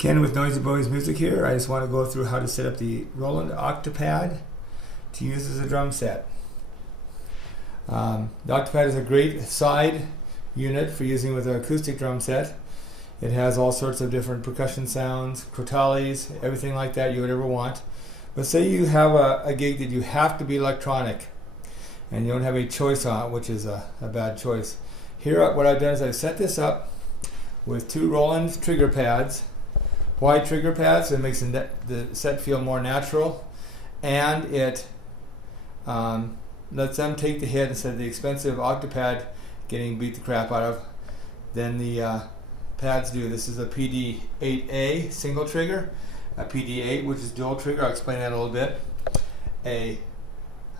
Ken with Noisy Boys Music here. I just want to go through how to set up the Roland Octapad to use as a drum set. The Octapad is a great side unit for using with an acoustic drum set. It has all sorts of different percussion sounds, crotales, everything like that you would ever want. But say you have a gig that you have to be electronic and you don't have a choice on it, which is a bad choice. Here what I've done is I've set this up with two Roland trigger pads, wide trigger pads, so it makes the set feel more natural, and it lets them take the hit instead of the expensive Octapad getting beat the crap out of than the pads do. This is a PD8A single trigger, a PD8 which is dual trigger, I'll explain that in a little bit, a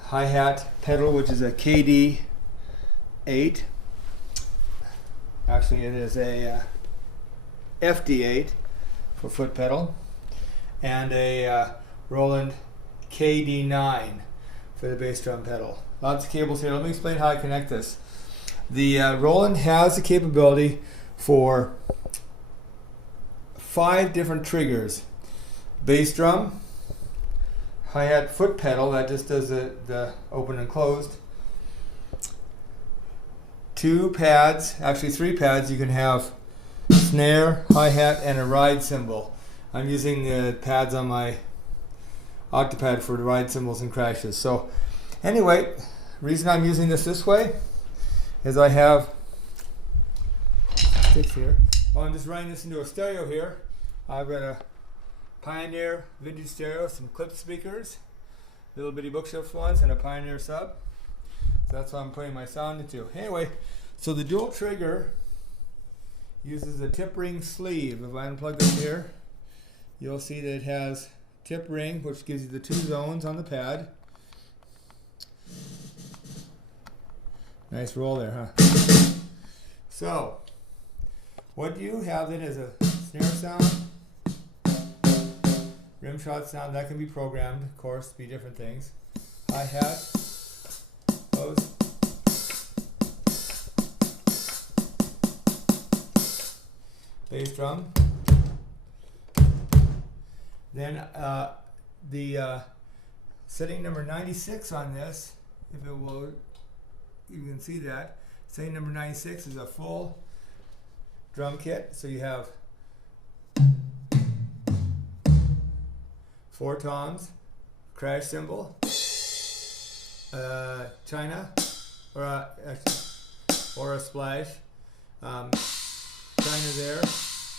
hi-hat pedal which is a KD8, actually it is a FD8 for foot pedal, and a Roland KD9 for the bass drum pedal. Lots of cables here. Let me explain how I connect this. The Roland has the capability for 5 different triggers. Bass drum, hi-hat foot pedal, that just does the open and closed. 2 pads, actually 3 pads, you can have snare, hi-hat, and a ride cymbal. I'm using the pads on my Octapad for the ride cymbals and crashes. So anyway, reason I'm using this way is I have sticks here. Well, I'm just running this into a stereo here. I've got a Pioneer vintage stereo, some clip speakers, little bitty bookshelf ones, and a Pioneer sub. So that's what I'm putting my sound into. Anyway, so the dual trigger uses a tip ring sleeve. If I unplug this here, you'll see that it has tip ring, which gives you the 2 zones on the pad. Nice roll there, huh? So, what you have then is a snare sound, rim shot sound, that can be programmed, of course, to be different things. Hi-hat, close. Bass drum. Then the setting number 96 on this, if it will, you can see that. Setting number 96 is a full drum kit. So you have 4 toms, crash cymbal, China, or a splash, China there,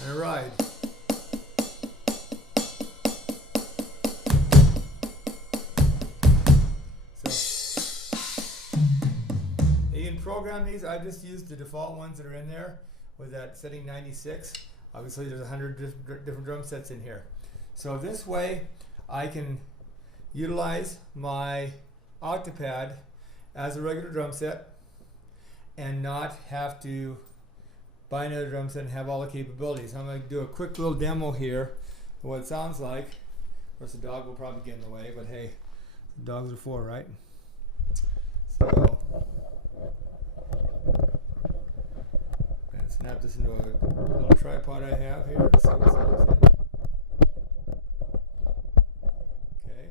and a ride. Program these. I've just used the default ones that are in there with that setting 96. Obviously there's 100 different drum sets in here. So this way I can utilize my Octapad as a regular drum set and not have to buy another drum set and have all the capabilities. I'm going to do a quick little demo here of what it sounds like. Of course the dog will probably get in the way, but hey, dogs are for, right? So snap this into a little tripod I have here. Let's see what sounds in. Okay.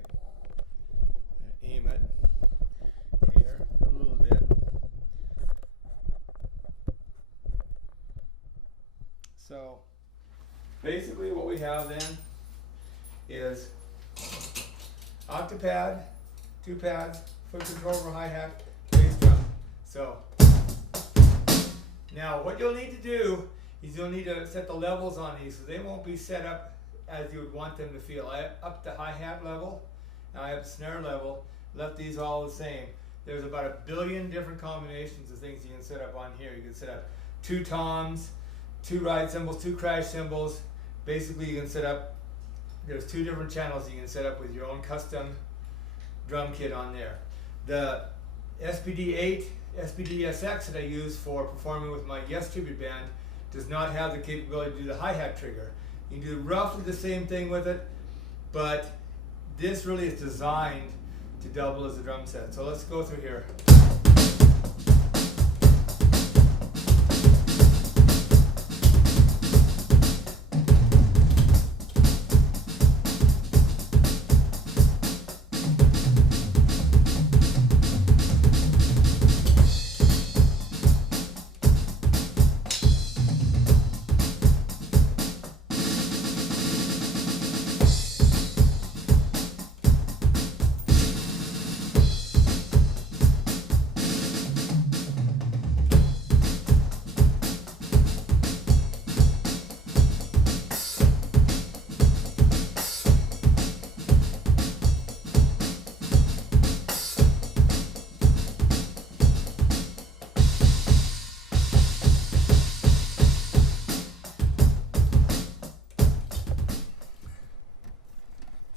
And aim it here a little bit. So basically what we have then is Octapad, 2 pads, foot control over hi-hat, bass drum. So now what you'll need to do is you'll need to set the levels on these so they won't be set up as you would want them to feel. I up the hi-hat level, now I have the snare level, left these all the same. There's about 1 billion different combinations of things you can set up on here. You can set up 2 toms, 2 ride cymbals, 2 crash cymbals. Basically you can set up, there's 2 different channels you can set up with your own custom drum kit on there. The SPD8 SPD-SX that I use for performing with my Yes Tribute Band does not have the capability to do the hi-hat trigger. You can do roughly the same thing with it, but this really is designed to double as a drum set. So let's go through here.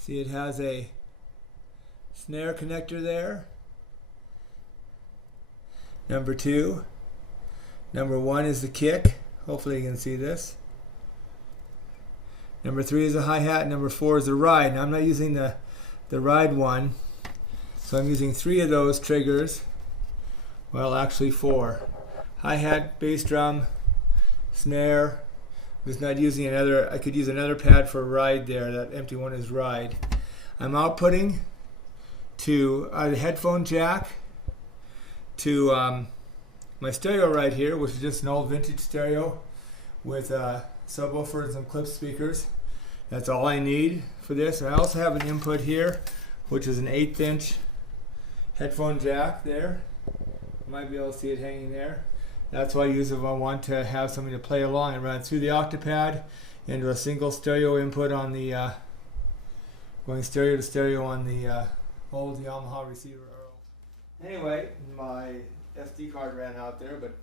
See, it has a snare connector there. Number 2. Number 1 is the kick. Hopefully you can see this. Number 3 is a hi-hat. Number 4 is the ride. Now I'm not using the ride one, so I'm using 3 of those triggers. Well, actually 4. Hi-hat, bass drum, snare. I'm just not using another. I could use another pad for ride there. That empty one is ride. I'm outputting to a headphone jack to my stereo right here, which is just an old vintage stereo with subwoofers and clip speakers. That's all I need for this. And I also have an input here, which is an 1/8 inch headphone jack there. You might be able to see it hanging there. That's what I use if I want to have something to play along and run through the Octapad into a single stereo input on the going stereo to stereo on the old Yamaha receiver. Anyway, my SD card ran out there, but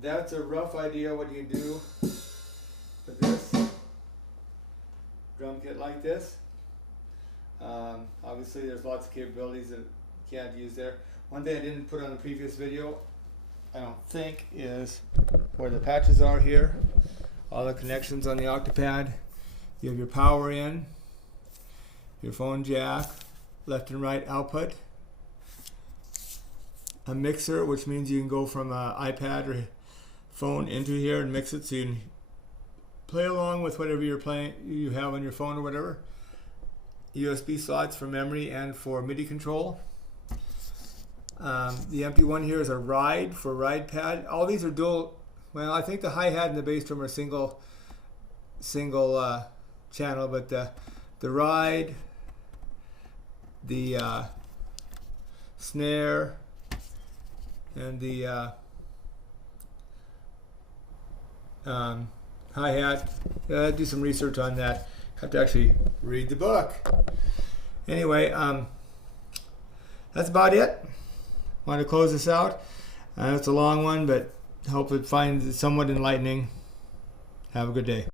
that's a rough idea what you can do with this drum kit like this. Obviously there's lots of capabilities that you can't use there. One thing I didn't put on the previous video, I don't think, is where the patches are here. All the connections on the Octapad. You have your power in, your phone jack, left and right output, a mixer, which means you can go from an iPad or phone into here and mix it so you can play along with whatever you're playing, you have on your phone or whatever. USB slots for memory and for MIDI control. The empty one here is a ride for ride pad. All these are dual. Well, I think the hi-hat and the bass drum are single channel, but the ride, the snare, and the hi-hat. Do some research on that. Have to actually read the book. Anyway, that's about it. Want to close this out. It's a long one, but hope it finds it somewhat enlightening. Have a good day.